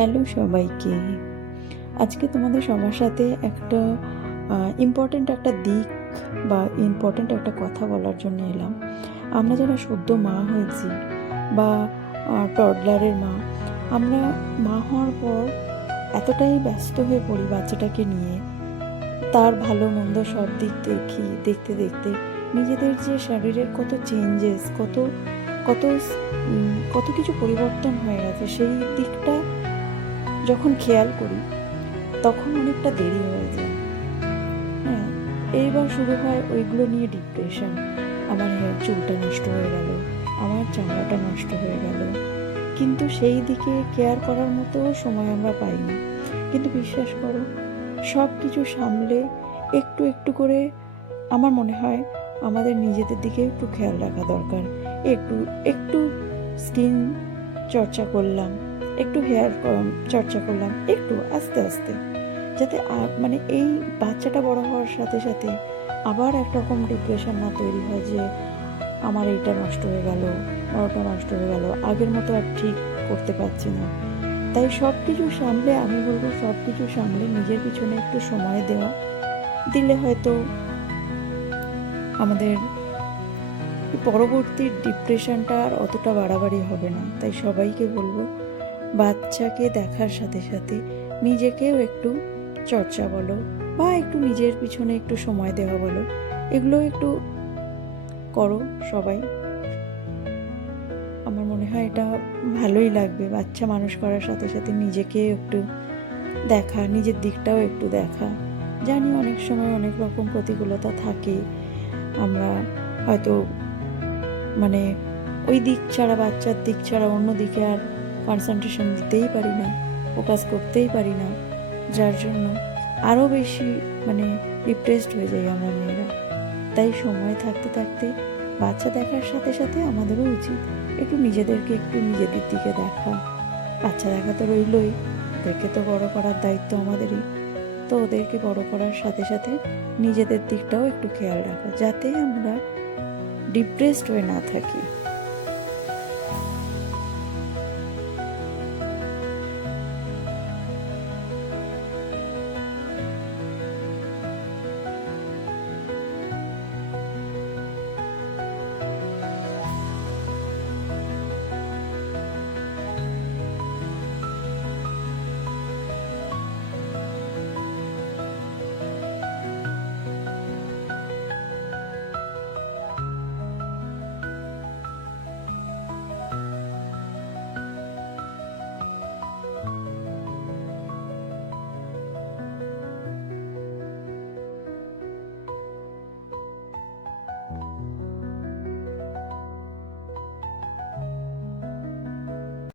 Hello সবাইকে। আজকে তোমাদের সবার সাথে একটা ইম্পর্ট্যান্ট একটা দিক বা ইম্পর্ট্যান্ট একটা কথা বলার জন্য এলাম। আমরা যারা সদ্য মা হয়েছি বা টডলারের মা, আমরা মা হওয়ার পর এতটাই ব্যস্ত হয়ে পড়ি বাচ্চাটাকে নিয়ে, তার ভালো মন্দ সব দিক দেখতে দেখতে নিজেদের যে শরীরের কত চেঞ্জেস, কত কত কত কিছু পরিবর্তন হয়ে গেছে, সেই দিকটা যখন খেয়াল করি তখন অনেকটা দেরি হয়ে যায়। হ্যাঁ, এইবার শুরু হয় ওইগুলো নিয়ে ডিপ্রেশন। আমার চুলটা নষ্ট হয়ে গেল, আমার চামড়াটা নষ্ট হয়ে গেল, কিন্তু সেই দিকে কেয়ার করার মতো সময় আমরা পাই না। কিন্তু বিশ্বাস করো, সব কিছু সামলে একটু একটু করে আমার মনে হয় আমাদের নিজেদের দিকে একটু খেয়াল রাখা দরকার। একটু একটু স্কিন চর্চা করলাম, একটু হেয়ার চর্চা করলাম, একটু আস্তে আস্তে, যাতে মানে এই বাচ্চাটা বড় হওয়ার সাথে সাথে আবার একরকম ডিপ্রেশন না তৈরি হয় যে আমার এইটা নষ্ট হয়ে গেল, বড়টা নষ্ট হয়ে গেল, আগের মতো আর ঠিক করতে পারছি না। তাই সব কিছু সামলে, আমি বলবো সব কিছু সামলে নিজের পিছনে একটু সময় দিলে হয়তো আমাদের পরবর্তী ডিপ্রেশনটা আর অতটা বাড়াবাড়ি হবে না। তাই সবাইকে বলবো, বাচ্চাকে দেখার সাথে সাথে নিজেকেও একটু চর্চা বলো বা একটু নিজের পিছনে একটু সময় দেওয়া বলো, এগুলো একটু করো সবাই। আমার মনে হয় এটা ভালোই লাগবে। বাচ্চা মানুষ করার সাথে সাথে নিজেকে একটু দেখা, নিজের দিকটাও একটু দেখা। জানি অনেক সময় অনেক রকম প্রতিকূলতা থাকে, আমরা হয়তো মানে ওই দিক ছাড়া, বাচ্চার দিক ছাড়া অন্য দিকে আর কনসেন্ট্রেশন দিতেই পারি না, ফোকাস করতেই পারি না, যার জন্য আরও বেশি ডিপ্রেসড হয়ে যাই আমরা মেয়েরা। তাই সময় থাকতে থাকতে বাচ্চা দেখার সাথে সাথে আমাদেরও উচিত একটু নিজেদেরকে একটু নিজেদের দিকে দেখা। বাচ্চা দেখা তো রইলই, ওদেরকে তো বড় করার দায়িত্ব আমাদেরই। তো ওদেরকে বড় করার সাথে সাথে নিজেদের দিকটাও একটু খেয়াল রাখা, যাতে আমরা ডিপ্রেসড হয়ে না থাকি।